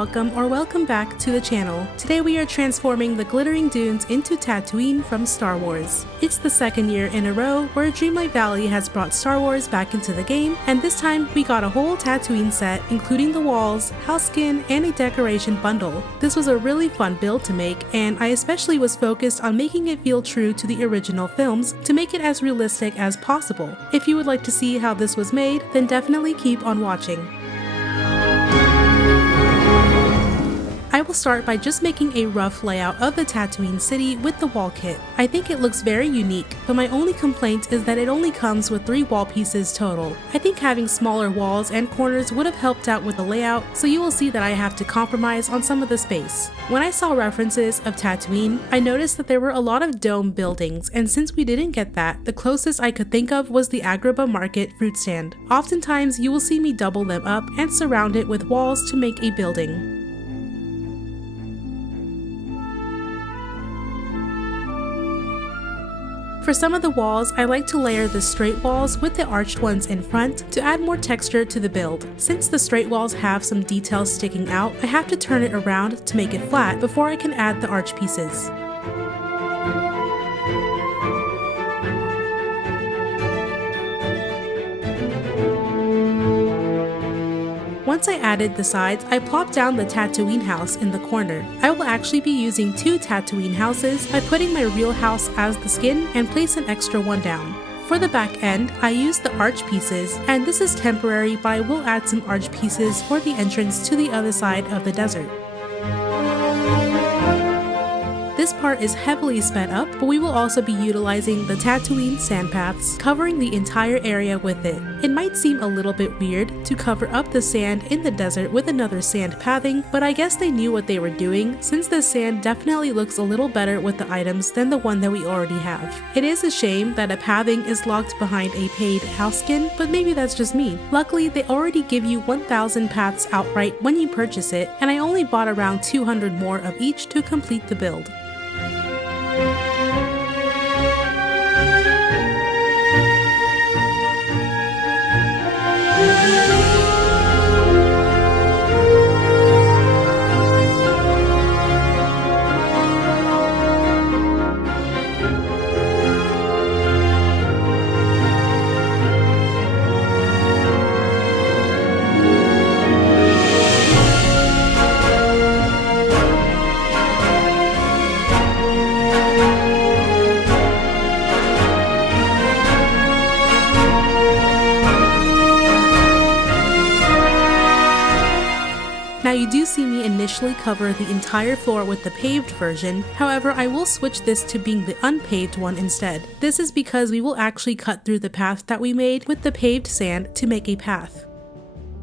welcome or welcome back to the channel. Today we are transforming the glittering dunes into Tatooine from Star Wars. It's the second year in a row where Dreamlight Valley has brought Star Wars back into the game, and this time we got a whole Tatooine set including the walls, house skin, and a decoration bundle. This was a really fun build to make, and I especially was focused on making it feel true to the original films to make it as realistic as possible. If you would like to see how this was made, then definitely keep on watching. I will start by just making a rough layout of the Tatooine city with the wall kit. I think it looks very unique, but my only complaint is that it only comes with 3 wall pieces total. I think having smaller walls and corners would have helped out with the layout, so you will see that I have to compromise on some of the space. When I saw references of Tatooine, I noticed that there were a lot of dome buildings, and since we didn't get that, the closest I could think of was the Agrabah Market fruit stand. Oftentimes you will see me double them up and surround it with walls to make a building. For some of the walls, I like to layer the straight walls with the arched ones in front to add more texture to the build. Since the straight walls have some details sticking out, I have to turn it around to make it flat before I can add the arch pieces. Once I added the sides, I plopped down the Tatooine house in the corner. I will actually be using 2 Tatooine houses by putting my real house as the skin and place an extra one down. For the back end, I used the arch pieces, and this is temporary, but I will add some arch pieces for the entrance to the other side of the desert. This part is heavily sped up, but we will also be utilizing the Tatooine sand paths, covering the entire area with it. It might seem a little bit weird to cover up the sand in the desert with another sand pathing, but I guess they knew what they were doing, since the sand definitely looks a little better with the items than the one that we already have. It is a shame that a pathing is locked behind a paid house skin, but maybe that's just me. Luckily, they already give you 1,000 paths outright when you purchase it, and I only bought around 200 more of each to complete the build. Now you do see me initially cover the entire floor with the paved version, however I will switch this to being the unpaved one instead. This is because we will actually cut through the path that we made with the paved sand to make a path.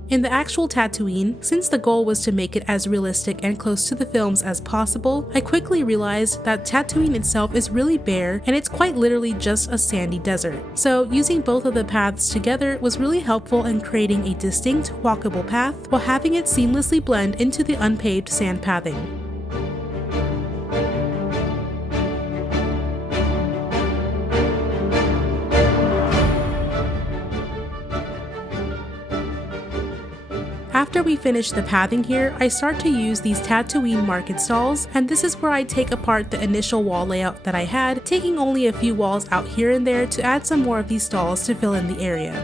In the actual Tatooine, since the goal was to make it as realistic and close to the films as possible, I quickly realized that Tatooine itself is really bare and it's quite literally just a sandy desert. So using both of the paths together was really helpful in creating a distinct walkable path while having it seamlessly blend into the unpaved sand pathing. After we finish the pathing here, I start to use these Tatooine market stalls, and this is where I take apart the initial wall layout that I had, taking only a few walls out here and there to add some more of these stalls to fill in the area.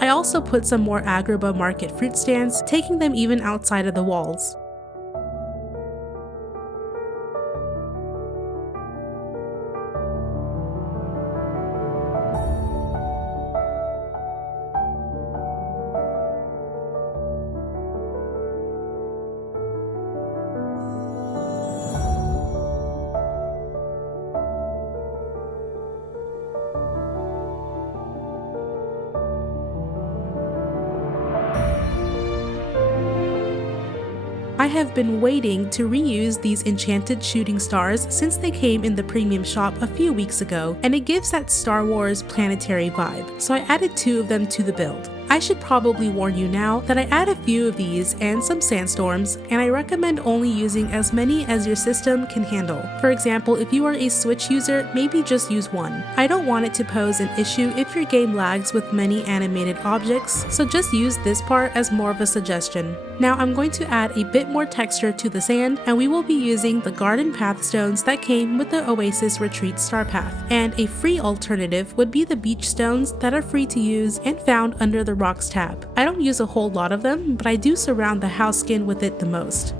I also put some more Agrabah Market fruit stands, taking them even outside of the walls. I have been waiting to reuse these enchanted shooting stars since they came in the premium shop a few weeks ago, and it gives that Star Wars planetary vibe, so I added 2 of them to the build. I should probably warn you now that I add a few of these and some sandstorms, and I recommend only using as many as your system can handle. For example, if you are a Switch user, maybe just use one. I don't want it to pose an issue if your game lags with many animated objects, so just use this part as more of a suggestion. Now I'm going to add a bit more texture to the sand, and we will be using the garden path stones that came with the Oasis Retreat Star Path. And a free alternative would be the beach stones that are free to use and found under the rocks tab. I don't use a whole lot of them, but I do surround the house skin with it the most.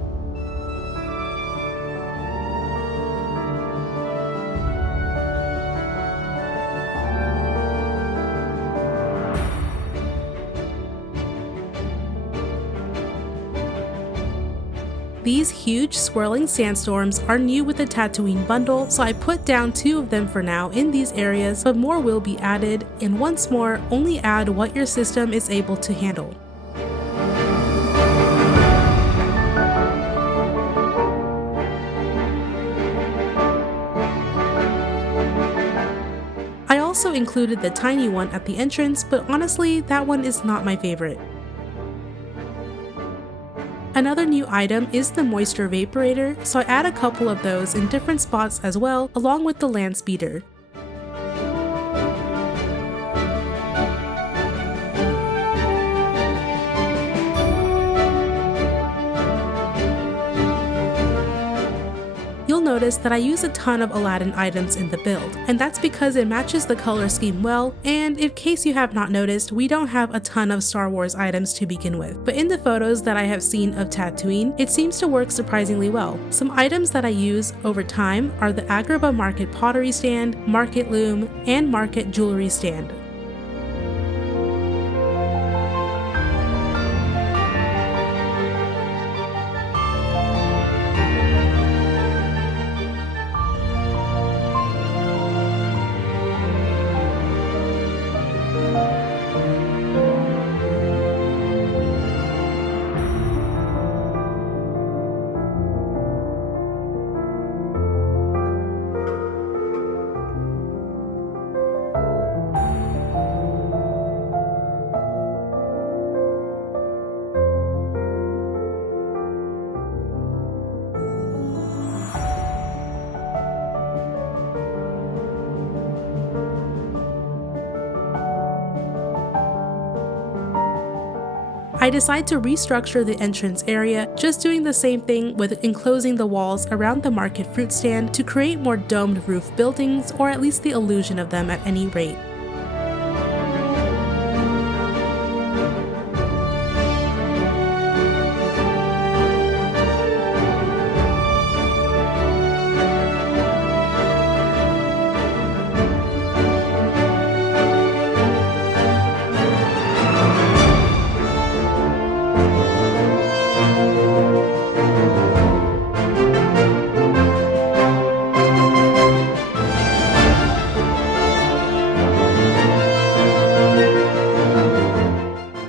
These huge swirling sandstorms are new with the Tatooine bundle, so I put down 2 of them for now in these areas, but more will be added, and once more, only add what your system is able to handle. I also included the tiny one at the entrance, but honestly, that one is not my favorite. Another new item is the moisture vaporator, so I add a couple of those in different spots as well, along with the land speeder. You'll notice that I use a ton of Aladdin items in the build, and that's because it matches the color scheme well, and in case you have not noticed, we don't have a ton of Star Wars items to begin with. But in the photos that I have seen of Tatooine, it seems to work surprisingly well. Some items that I use over time are the Agrabah Market pottery stand, market loom, and market jewelry stand. I decide to restructure the entrance area, just doing the same thing with enclosing the walls around the market fruit stand to create more domed roof buildings, or at least the illusion of them at any rate.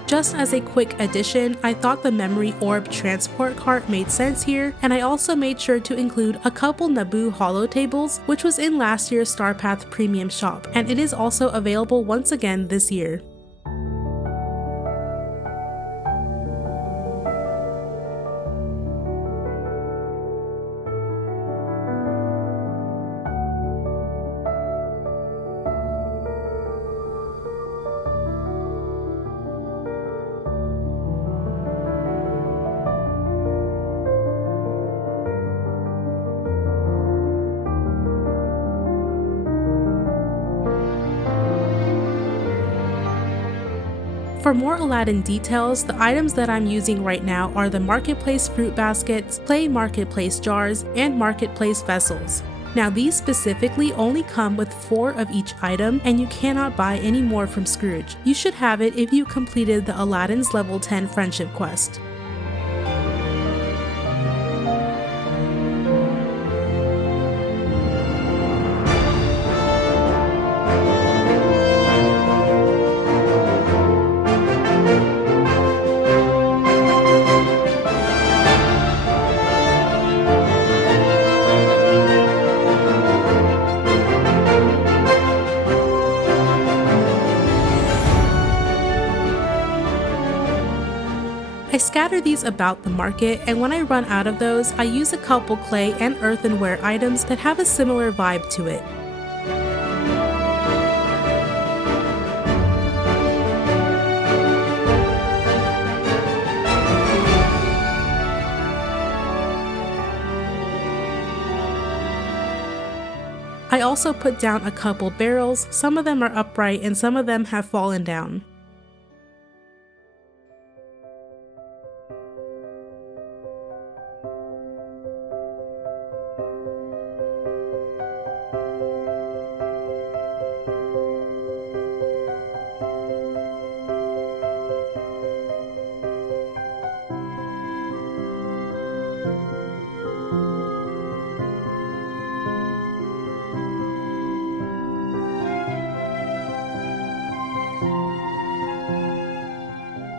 Just as a quick addition, I thought the memory orb transport cart made sense here, and I also made sure to include a couple Naboo holo tables, which was in last year's Star Path Premium shop, and it is also available once again this year. For more Aladdin details, the items that I'm using right now are the Marketplace fruit baskets, Play Marketplace jars, and Marketplace vessels. Now these specifically only come with 4 of each item, and you cannot buy any more from Scrooge. You should have it if you completed the Aladdin's level 10 friendship quest. I scatter these about the market, and when I run out of those, I use a couple clay and earthenware items that have a similar vibe to it. I also put down a couple barrels, some of them are upright and some of them have fallen down.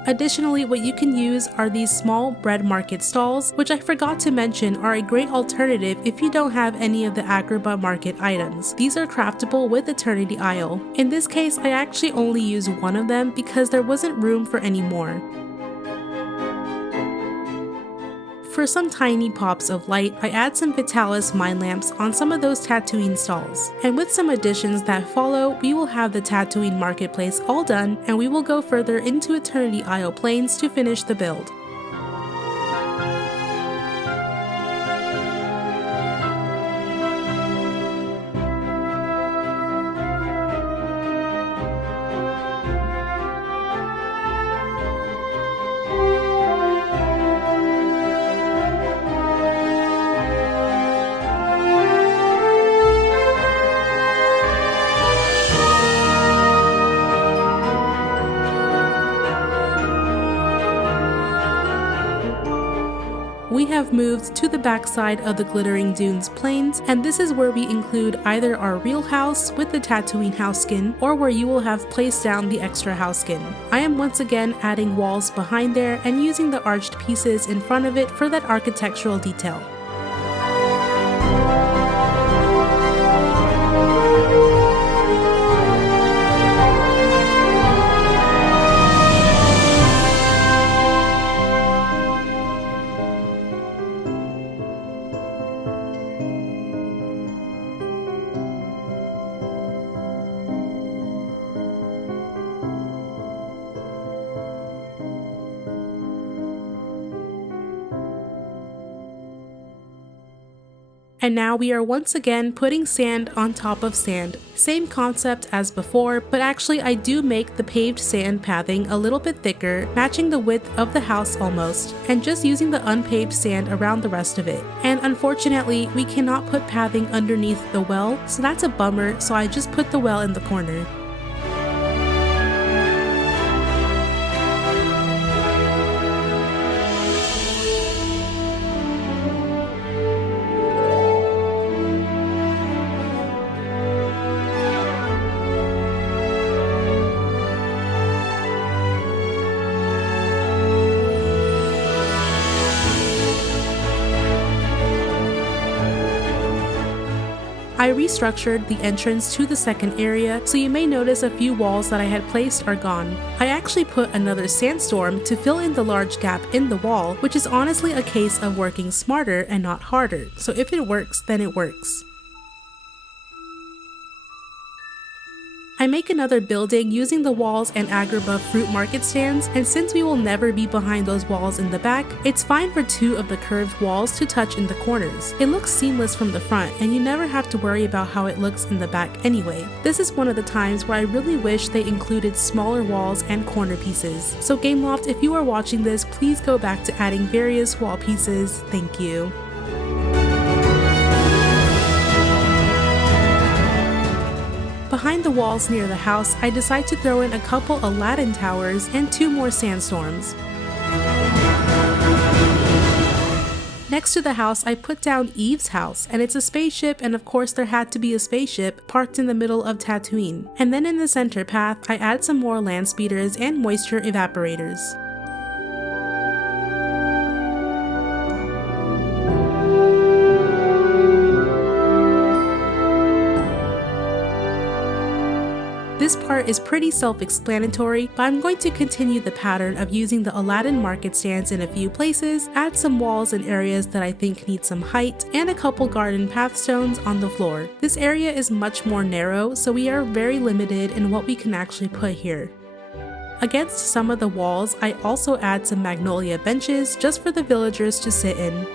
Additionally, what you can use are these small bread market stalls, which I forgot to mention are a great alternative if you don't have any of the Agrabah market items. These are craftable with Eternity Isle. In this case, I actually only used one of them because there wasn't room for any more. For some tiny pops of light, I add some Vitalis mine lamps on some of those Tatooine stalls. And with some additions that follow, we will have the Tatooine marketplace all done, and we will go further into Eternity Isle Plains to finish the build. We have moved to the backside of the Glittering Dunes Plains, and this is where we include either our real house with the Tatooine house skin, or where you will have placed down the extra house skin. I am once again adding walls behind there and using the arched pieces in front of it for that architectural detail. And now we are once again putting sand on top of sand. Same concept as before, but actually I do make the paved sand pathing a little bit thicker, matching the width of the house almost, and just using the unpaved sand around the rest of it. And unfortunately, we cannot put pathing underneath the well, so that's a bummer, so I just put the well in the corner. I restructured the entrance to the second area, so you may notice a few walls that I had placed are gone. I actually put another sandstorm to fill in the large gap in the wall, which is honestly a case of working smarter and not harder, so if it works, then it works. I make another building using the walls and Agrabah fruit market stands, and since we will never be behind those walls in the back, it's fine for two of the curved walls to touch in the corners. It looks seamless from the front, and you never have to worry about how it looks in the back anyway. This is one of the times where I really wish they included smaller walls and corner pieces. So Gameloft, if you are watching this, please go back to adding various wall pieces. Thank you. Behind the walls near the house, I decide to throw in a couple Aladdin towers and two more sandstorms. Next to the house, I put down Eve's house, and it's a spaceship, and of course there had to be a spaceship parked in the middle of Tatooine. And then in the center path, I add some more land speeders and moisture evaporators. This part is pretty self-explanatory, but I'm going to continue the pattern of using the Aladdin market stands in a few places, add some walls in areas that I think need some height, and a couple garden pathstones on the floor. This area is much more narrow, so we are very limited in what we can actually put here. Against some of the walls, I also add some magnolia benches just for the villagers to sit in.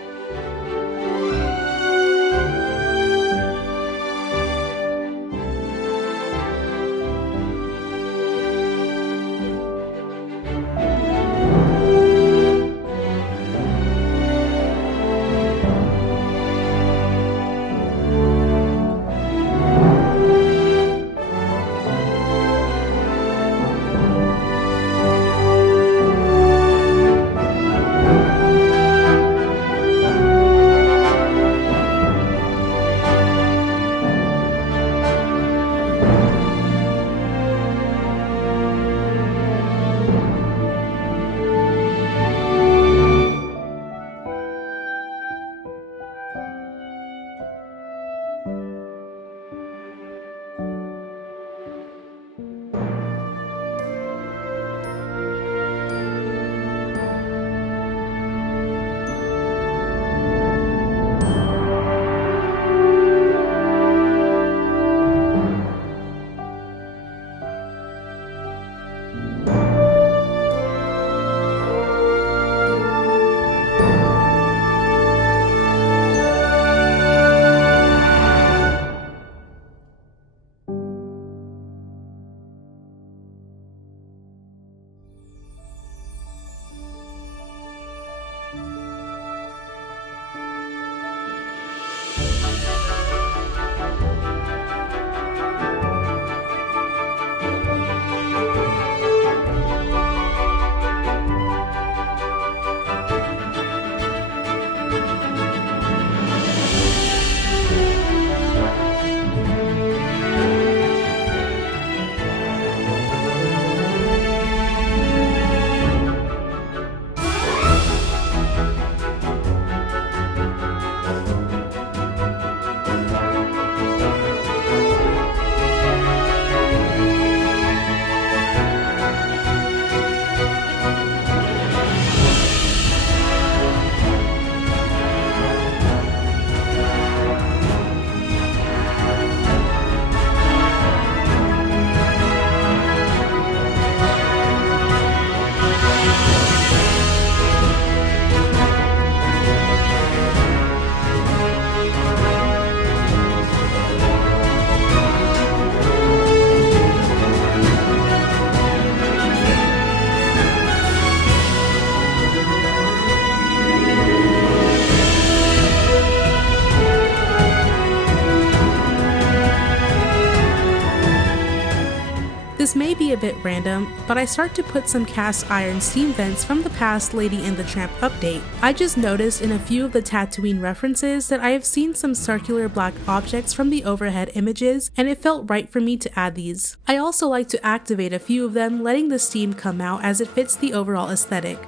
This may be a bit random, but I start to put some cast iron steam vents from the past Lady and the Tramp update. I just noticed in a few of the Tatooine references that I have seen some circular black objects from the overhead images, and it felt right for me to add these. I also like to activate a few of them, letting the steam come out as it fits the overall aesthetic.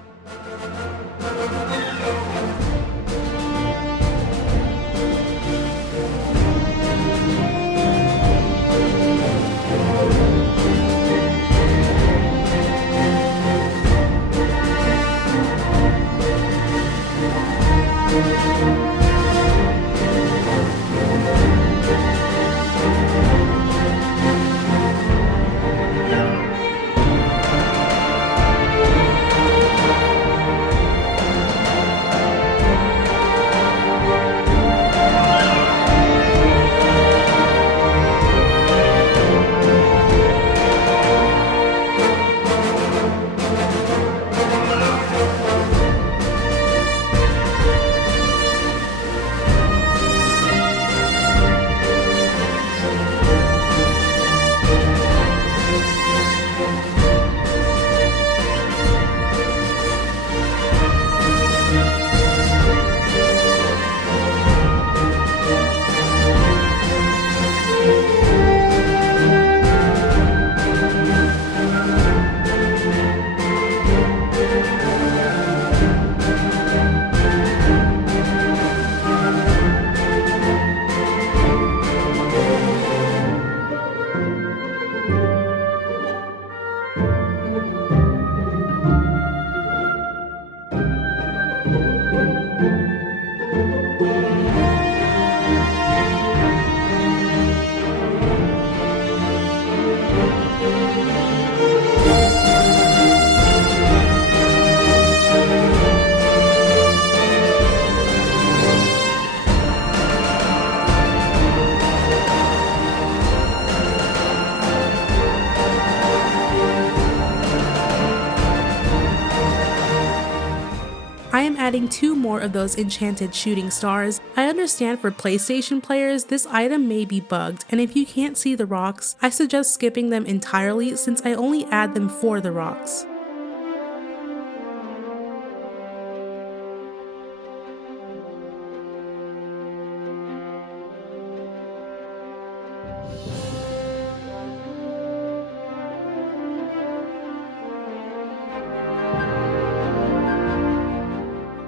I am adding 2 more of those enchanted shooting stars. I understand for PlayStation players this item may be bugged, and if you can't see the rocks, I suggest skipping them entirely since I only add them for the rocks.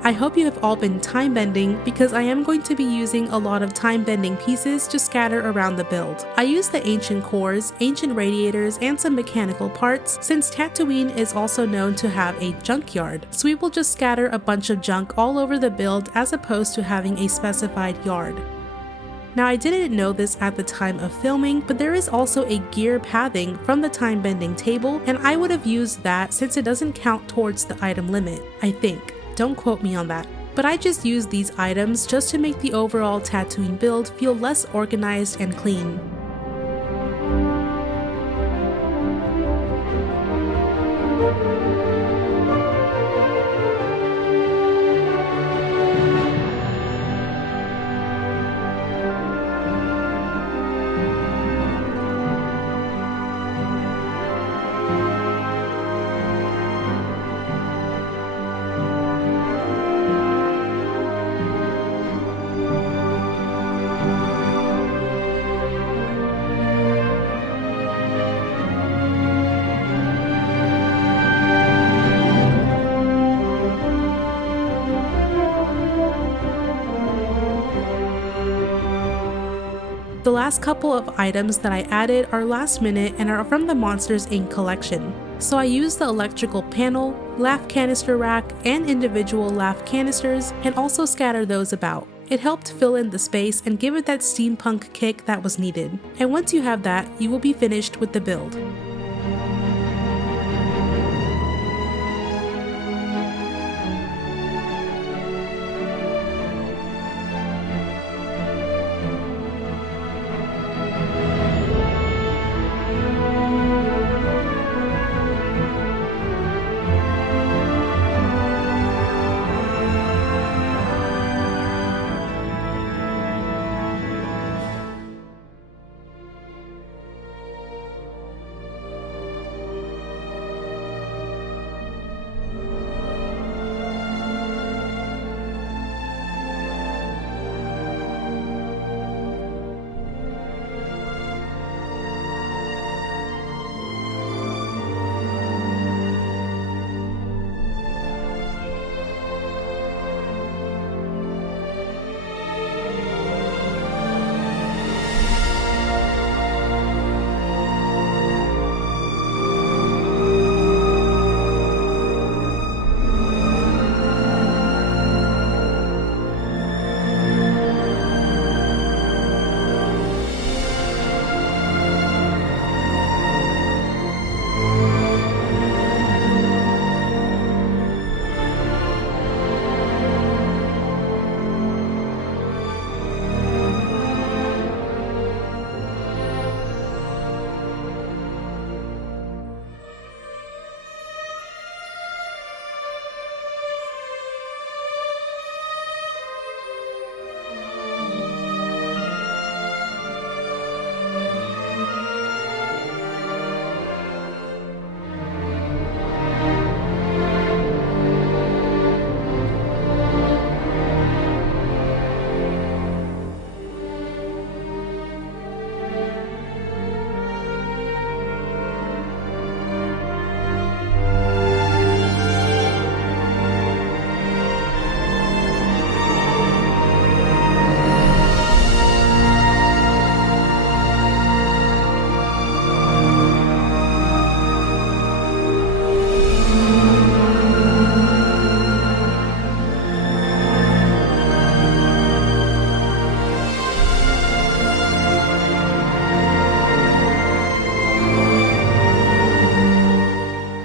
I hope you have all been time bending because I am going to be using a lot of time bending pieces to scatter around the build. I use the ancient cores, ancient radiators, and some mechanical parts since Tatooine is also known to have a junkyard, so we will just scatter a bunch of junk all over the build as opposed to having a specified yard. Now I didn't know this at the time of filming, but there is also a gear pathing from the time bending table, and I would have used that since it doesn't count towards the item limit, I think. Don't quote me on that. But I just used these items just to make the overall Tatooine build feel less organized and clean. The last couple of items that I added are last minute and are from the Monsters Inc. collection. So I used the electrical panel, laugh canister rack, and individual laugh canisters, and also scatter those about. It helped fill in the space and give it that steampunk kick that was needed. And once you have that, you will be finished with the build.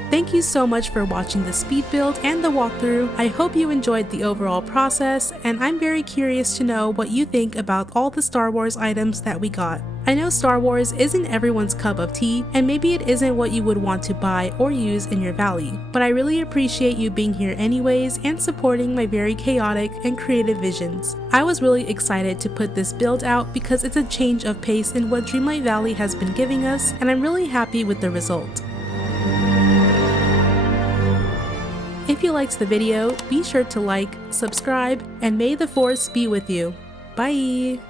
Thank you so much for watching the speed build and the walkthrough. I hope you enjoyed the overall process, and I'm very curious to know what you think about all the Star Wars items that we got. I know Star Wars isn't everyone's cup of tea, and maybe it isn't what you would want to buy or use in your valley, but I really appreciate you being here anyways and supporting my very chaotic and creative visions. I was really excited to put this build out because it's a change of pace in what Dreamlight Valley has been giving us, and I'm really happy with the result. If you liked the video, be sure to like, subscribe, and may the Force be with you. Bye!